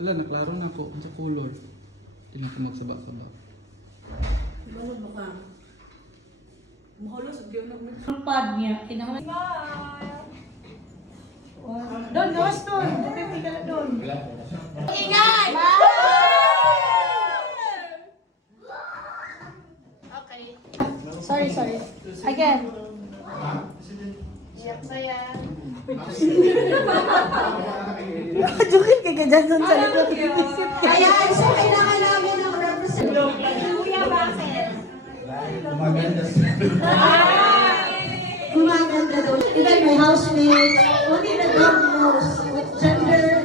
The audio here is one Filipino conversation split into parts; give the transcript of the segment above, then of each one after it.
Wala, naklaro na ako. Ang sa color. Hindi na ko magsaba-saba. Ano ba ka? Mahalos, hindi ako Ang pad niya, kinahanglan. Doon, gawas doon. Dito ka na doon. Ingay! Okay. Sorry. Again. Iyak ba yan? Jokin ka ka dyan sa likod. Ayan, so kailangan namin ng representative. Kuya, bakit? Maganda Gumaganda daw. Even my housemates, only the dog knows what gender.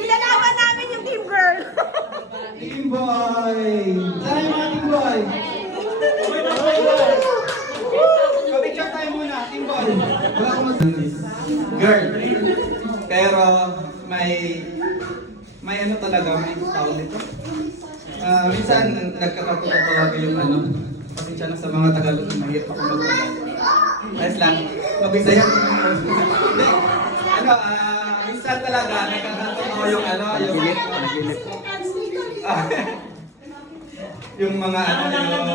Ilalaban namin yung team girl. Team boy! Saan yung mga team boy? Kapicture tayo muna, team boy. Wala akong girl. Pero may ano talaga, may tawag nito. Minsan nagkakapagpapawag yung ano. Pasensya na sa mga Tagalog, mahirap ako mag-tagalog. Ayos lang, mabisaya. Hindi. Ano, minsan talaga nagkakatotoo yung ano, yung yung mga ano, yung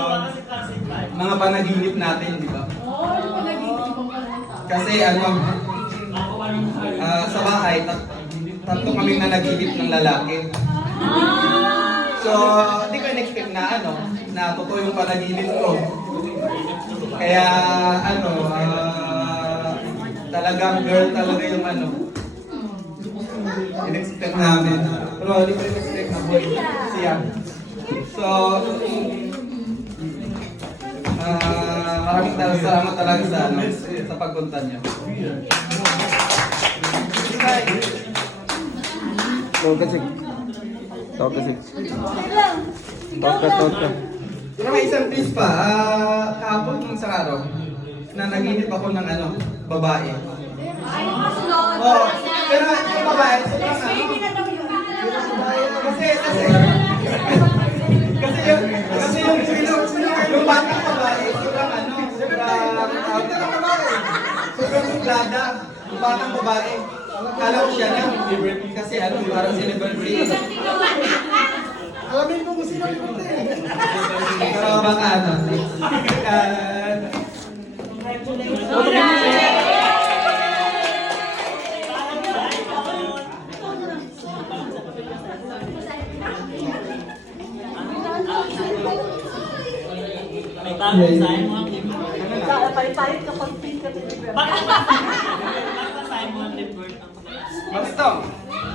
mga panaginip natin, di ba? Kasi ano, sa bahay, tatlo kaming nanaginip ng lalaki. So, hindi ko in-expect na ano, na totoo yung panaginip ko. Kaya ano, talagang girl talaga yung ano. In-expect namin. Pero hindi ko in-expect na boy. Siya. So, Maraming salamat talaga sa sa pagpunta niyo. Pero may isang twist pa. Kahapon nung isang araw, na naginip ako ng babae. Oh, pero yung babae, sobrang yung batang babae, sobrang suplada. Yung batang babae, kala ko siya na. Kasi parang celebrity. Alamin mo kung sino yung pero baka May bagong Simon. Palit-palit ka pag-pink ka. Bakit Simon Lippert ang Basta,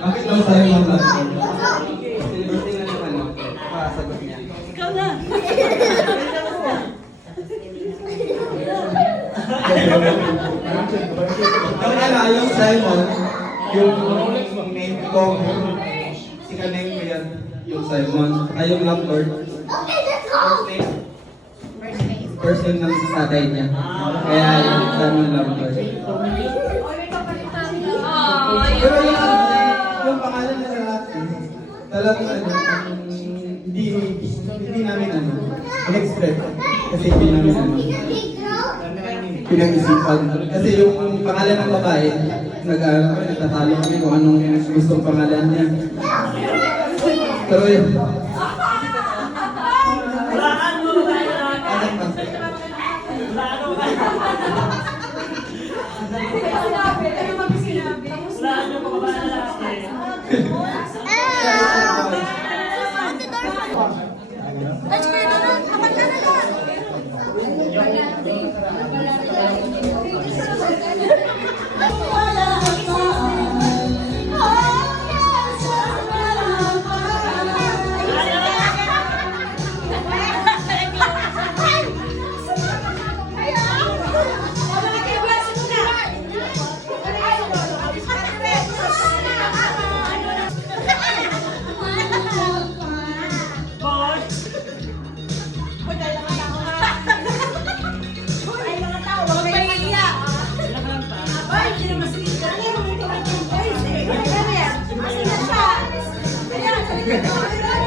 bakit daw sa'yo mga vlog? Celebrity na naman, sagot niya. Ikaw na. Yung Simon, yung name ko, si kaneng ko yan, yung Simon, ay yung Love Lord. First name ng tatay niya. Kaya yung Simon Love Lord. Pero yung pangalan na lalaki, talagang hindi namin in-expect. Kasi hindi namin pinag-isipan. Kasi yung pangalan ng babae, nagtatalo kami kung anong gustong pangalan niya. Pero yun. Walaan mo ba tayo? Anak pa. Walaan mo ba? Walaan mo pa ba na lalaki?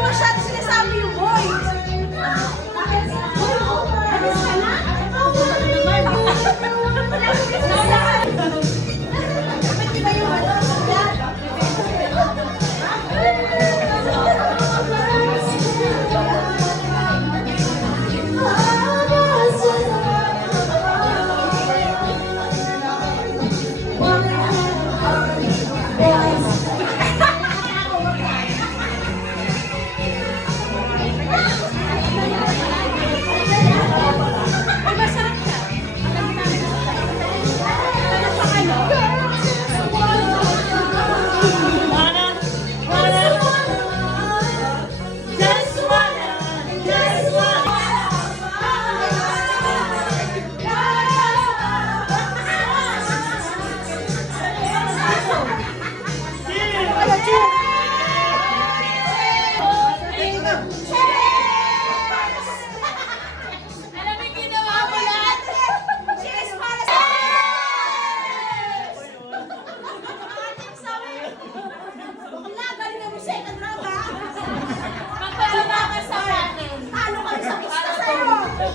Masyado sinasabi yung boys.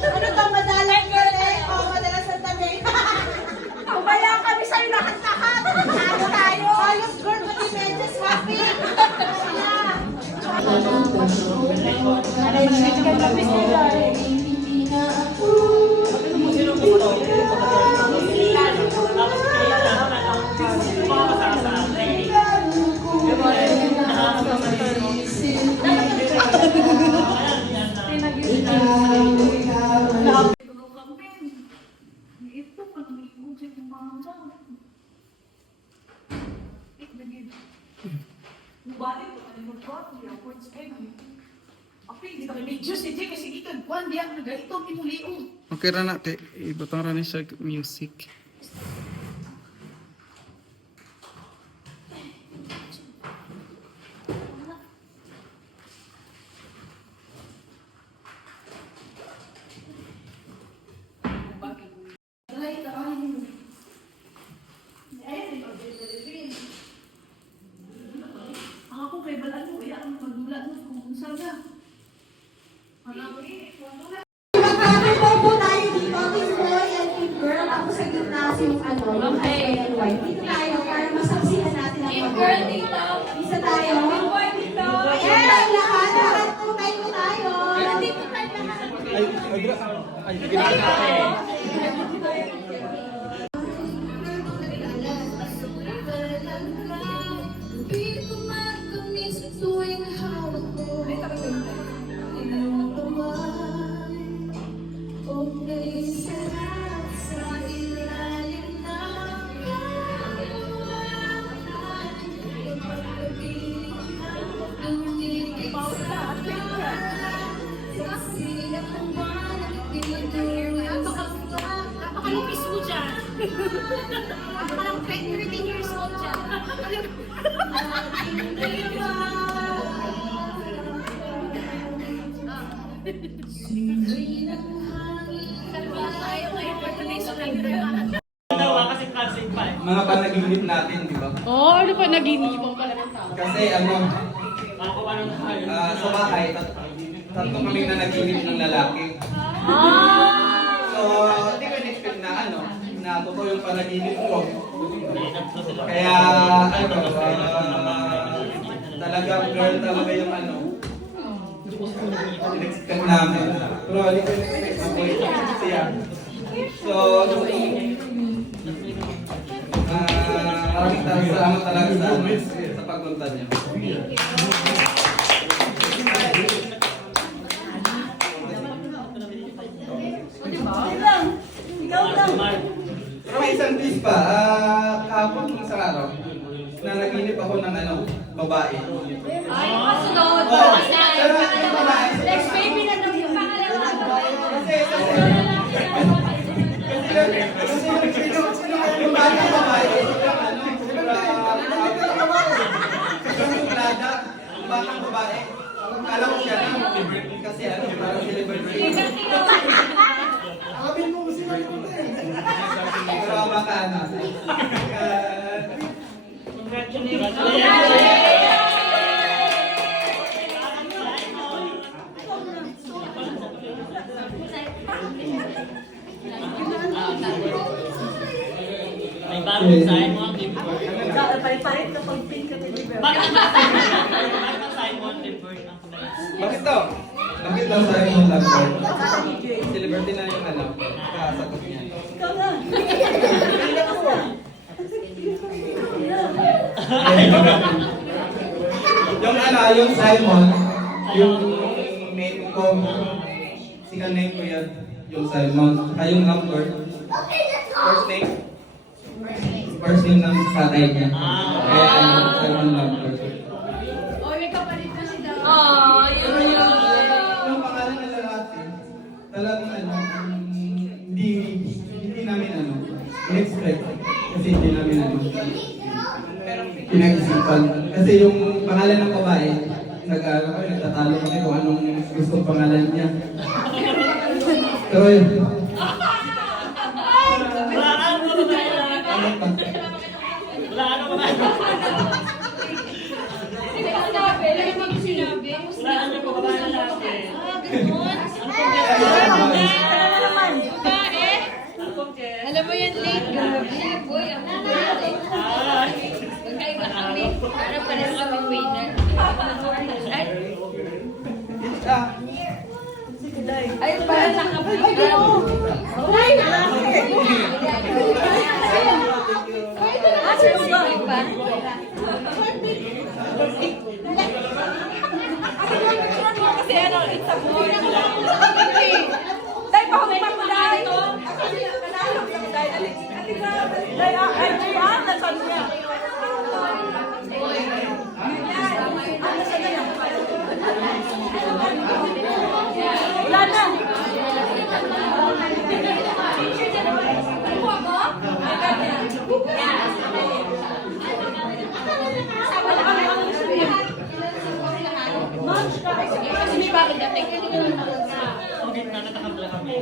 Ano to, madalang girl eh? O, madalas ang tabi. Pabaya kami sa'yo lahat-lahat. Ano tayo? Ayos girl, pati medyo happy. Tapos kaya lang, pumapasa sa atin. Diyos, hindi kasi ikan kuan diyan nagaitong imuliong. Okay ra na, kay ibutang ra ni siya music. Ako kay balaan mo, iya ang magdulat mo kung saan ka. Magkakataon po tayo dito, Team Boy and Team Girl. Ako sa gymnasium, NY. Dito tayo para masaksihan natin ang Girl dito. Isa tayo. Boy dito. Ayan, lahat po tayo tayo. Dito tayo lahat. Napakalupis mo dyan. Napakalang 13 years old dyan. Tayo ngayon for today's vlog. Dalawa kasi classic pa eh. Mga panaginip natin, di ba? Oh, ano pa nag-iinipan pala ng tao? Kasi ano, Ako pa nang tayo. sa bahay, tatlo kami na naginip ng lalaki. So, hindi ko in-expect na ano, na totoo yung panaginip ko. Kaya, ano, talagang girl talaga yung ano, in-expect namin. Pero hindi ko in-expect na boy siya. So, maraming salamat talaga sa, ano, sa pagpunta niyo. Pero may isang piece pa, kahapon ng isang araw, na naginip ako ng ano, babae. Ay, kasunod. Oh, pero yung babae, Next baby na daw yung pangalawa. sino yung babae, batang babae. Kala ko siya na, kasi ano, parang celebrity. Sabi mo, sino yung pero baka ano. May bagong sign mo ang Limbird. Palit-palit na pag-pink ka deliver. Bakit ang sign mo ang Limbird ang kulay? Bakit to? Bakit daw sa yung love celebrity na yung ano, kasagot niya. Ikaw na. Yung ano, yung Simon, yung name ko, single name ko yan, yung Simon. Ay, yung number, first name ng tatay niya. Kaya ano, Simon number. Oh, may kapalit na si Daw. Oh, yun. Yung pangalan ng lalaki, talagang ano, hindi namin ano, in-expect. Kasi hindi namin ano, pinag-isipan. Kasi yung pangalan ng babae, nagtatalo kami kung anong gusto pangalan niya. Pero yun, Wala ka mo babae lalaki. ano pa? Wala ka mo babae. Hindi ko sinabi. Lagi mo sinabi. Wala ka mo babae lalaki. Babae. Alam mo yan, late gabi. Boy, ang magkaiba kami. Para pareho kami winner. Ay, parang nakapagod. Ay, asa mo ba? Kasi ano, it's a boy. Dahil pa ako magpapalay. Kanalo yung dahil. Dahil ang nasan niya. Wala na. Lunch ka. Kasi may bagong dating. Ang gitna na nakabla kami.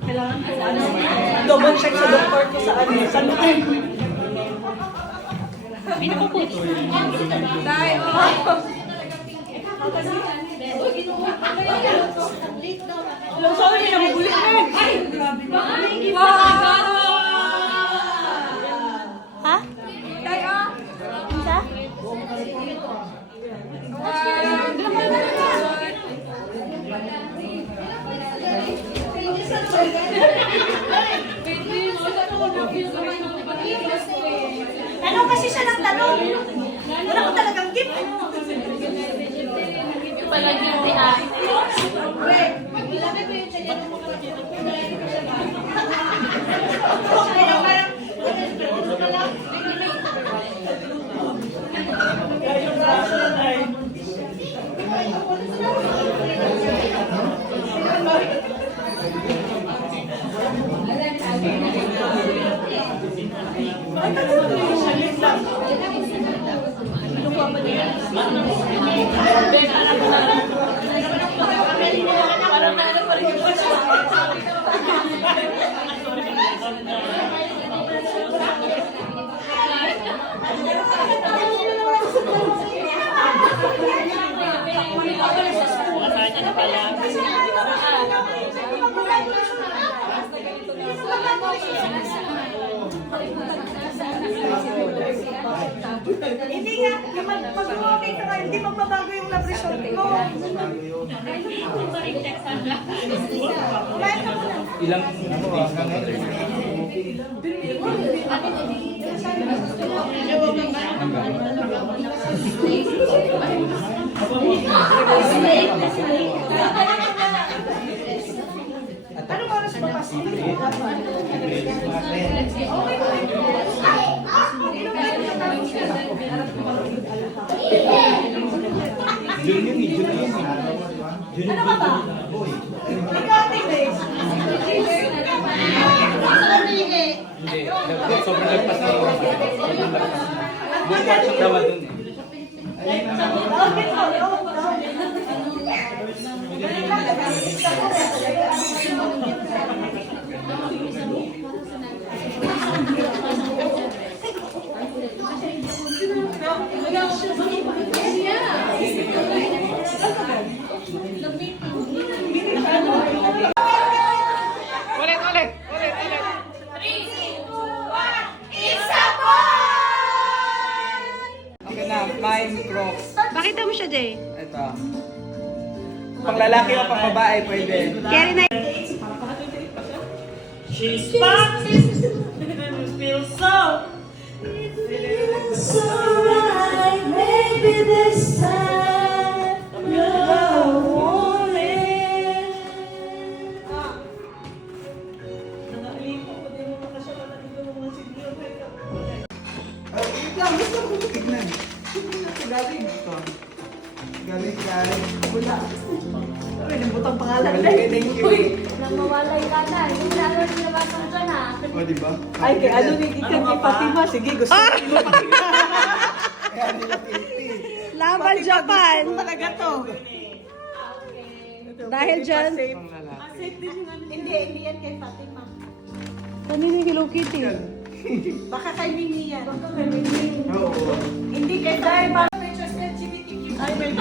Kailangan ko ano. Double check sa doktor ko sa ano. Sa loob. Hindi napuputol. Dahil, Hello, sorry, may namugulit na. Ay, grabe na. Ha? Tayo. Isa? Tanong kasi siya ng tanong. Wala ko talagang gift. Palagi si Ate. Asahan niya na pala. Hindi nga, pag-walking ka nga, hindi magbabago yung love resort ko. Kumain ka muna. Ilang days ka mother? Anong oras pa kasi? June yun eh, June yun eh. June Ano ka ba? Ikaw, Ate Grace. Hindi, sobrang lagpas na yun. Sobrang lagpas. Buong workshop naman dun eh. Ika na, Mime Crocs. Pakita mo siya, Jay. Ito. Pang lalaki o pang babae, pwede. Carry na. She's back! Feels so! So right, maybe this time love won't end. Wait lang, gusto ko tignan. Galing ito. Galing. Wala. Uy, nabutang pangalan na. Thank you. Nang mawalay ka na, yung lalo nilabasang ka na. O, diba? Ay, kay ano ni Ikan kay Fatima. Sige, gusto ko. Kaya nila Katie. Laban Japan. Talaga to. Dahil dyan. Pang lalaki. Hindi yan kay Fatima. Kanina yung Hello Kitty. Baka kay Mimi yan. Oo. Hindi kay Fatima. May just LGBTQ. Ay, may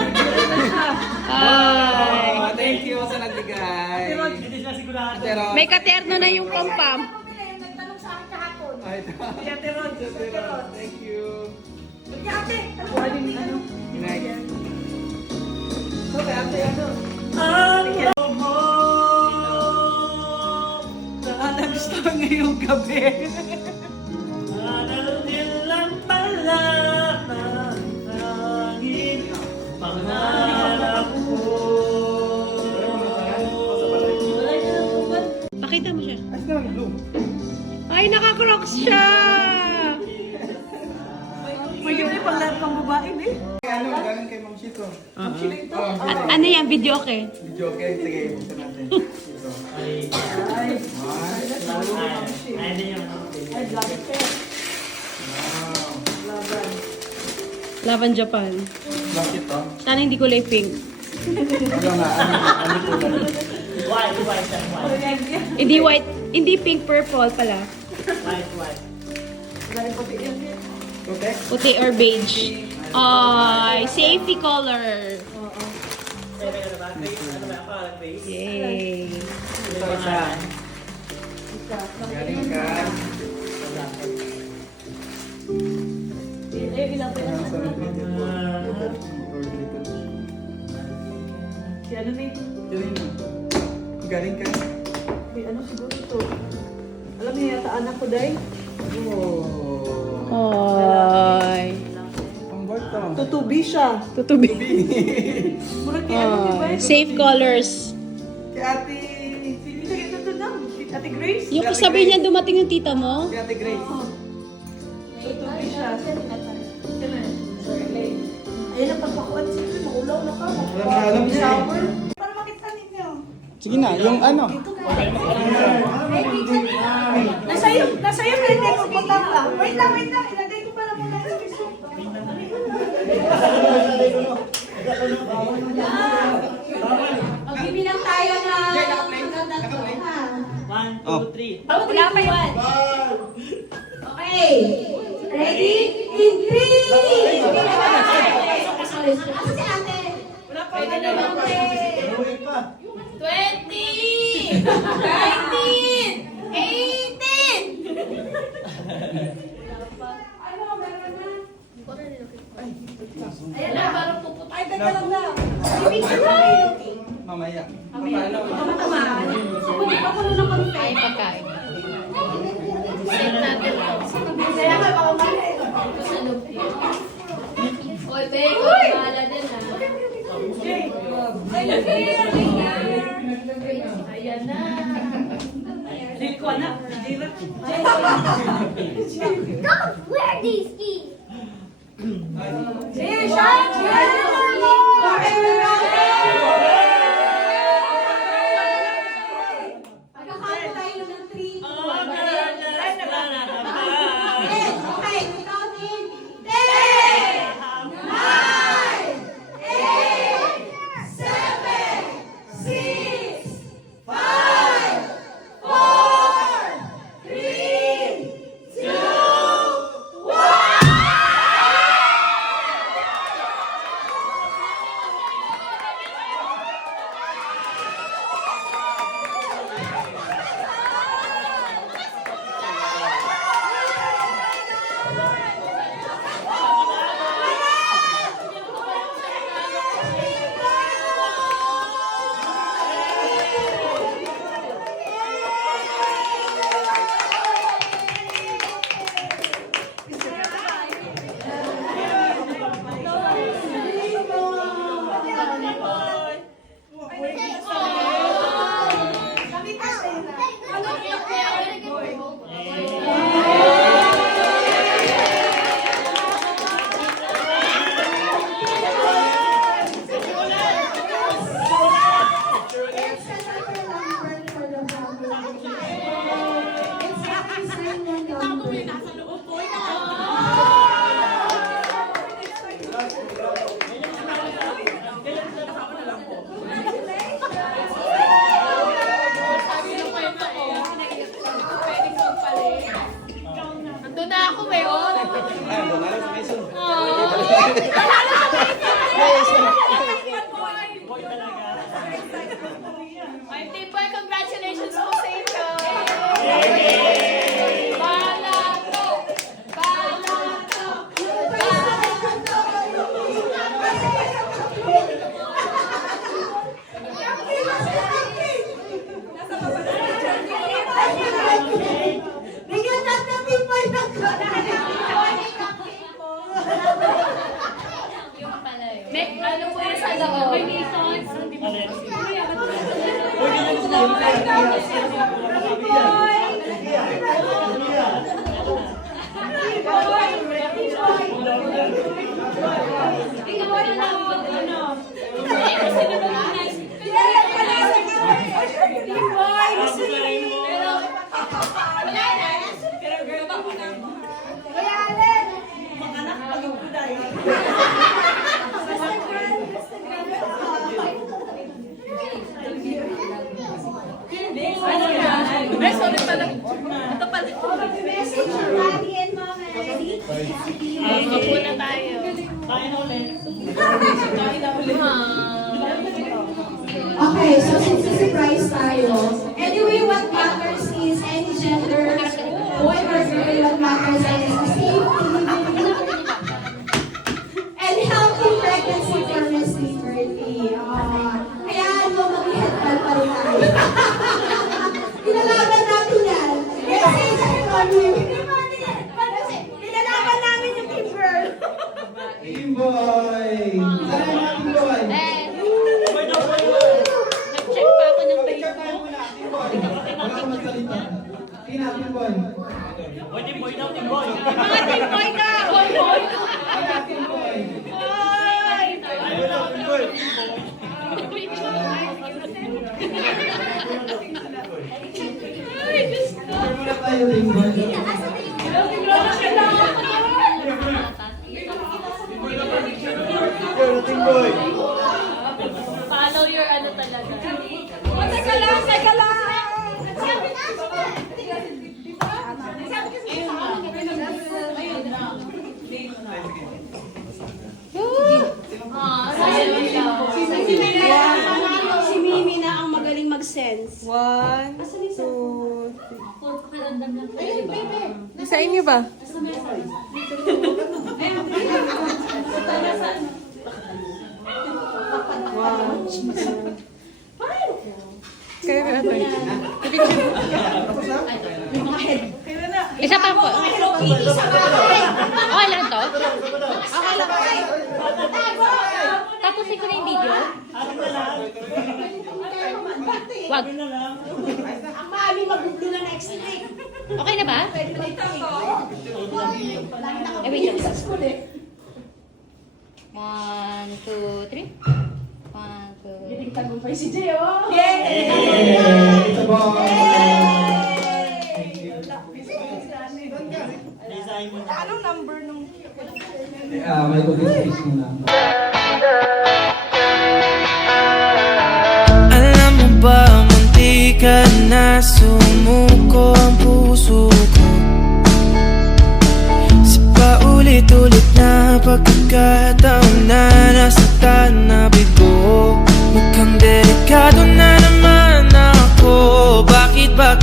Oh, thank you sa nagbigay. Hindi siya sigurado. Pero, May katerno na yung pam-pam. Nagtanong sa akin kahapon. Ay, ito. Ate Rod, Ate Rod. Thank you. Ate, ano? Inay. Okay, ate, ano? Ang mo! Gusto ngayong gabi. Dadalhin lang pala ng hangin. Pangarap ko. Pakita mo siya. As na, blue. Ay, naka-crocs siya! May yun pang lahat ng babae, eh. Ano, galing kay Ma'am Chito. Ano yan? Video okay? Video, okay? Sige, buksan natin. Ito. Ay, hindi yun. Ay, black pen. Wow. Laban Japan. Bakit to? Sana hindi kulay pink. Ano nga, ano kulay? White, white, and white. Hindi white, hindi pink, purple pala. White, white. Okay? Puti or beige. Ay, safety color. Yay. Ito isa. Galing ka. Si ano na Galing mo. Galing ka. May ano siguro to. Alam niyo yata anak ko, Day? Oh. Ay. Ang board to. Tutubi siya. Tutubi. Murag kay ano, di ba? Safe colors. Kay ate... Sino sa ito na? Ate Grace? Yung kasabi niya dumating yung tita mo? Kay ate Grace. Tutubi siya. Ayun ang pagpakuan siyempre, maulaw na ka. Alam niya. Shower. Para makita ninyo. Sige na, yung ano. Nasa iyo, ilagay ko butang lang. Wait lang. Ilagay ko pala muna yung piso. Magbibilang tayo na magandang ha. 1, 2, 3. Wala pa yun. Okay. Ready? In 3! Asa si ate? Wala pa. Pwede naman ate. 20! 19! 18! Ano, meron na? Ayan na, parang puputo. Ay, teka lang na. Picture tayo. Mamaya. Paano? Matamaan. Ako na naman tayo. Pagkain. Kaya nga, baka mali. Oy, babe, bahala din ha. Ay, lagyan. Ayan na. Dili ko na. Don't wear these skis. Cheers! Cheers! Okay, pagkakapo tayo ng 3. Okay, we count in 10, 9, 8, 7, 6, 5, 4, 3, 2, 1. Nandun na ako, eh, oh. Ay, doon na lang sa Mason. My Tipoy, congratulations po sa inyo. Balato! Balato! Bigyan natin ng people na May, ano po yung sa loob? May misons. Kaya Allen, tayo. Anyway, what matters is any gender, boy or girl, what matters is safety and healthy pregnancy for Miss Liberty. Kaya ano, mag-headband pa rin tayo. Pinalaban natin yan. Kasi pinalaban namin yung team girl. Team boy! Saan yung team boy? Nag-check pa ako ng Ikaw tayo muna, team boy. Wala ka magsalita. Tina, team boy. Boy, team boy daw, team boy. Mga team boy ka! Boy, boy! Tina, team boy. Ay! Ayun na, team boy. Ay, Diyos ko! Team muna tayo, team boy. Hello, tingnan ka lang! Team boy. Follow your ano talaga. Oh, teka lang, teka lang! Si Mimi na ang magaling mag-sense. 1, 2, sa inyo ba? Kaya ka ito. Isa pa po. Hello Kitty sa bahay! Okay lang to? Okay lang ba? Tapos ko na yung video. Wag. Ang mami maguglo na next week. Okay na ba? Eh, wait lang. 1, 2, 3. 1, 2, 3. Tagumpay si Jeo. It's a boy. Design mo na. Anong number nung... May cooking speech muna. Alam mo ba, munti ka na sumuko ang puso ko sa paulit-ulit na pagkakataon na nasaktan na bigo. Mukhang delikado na naman ako. Bakit ba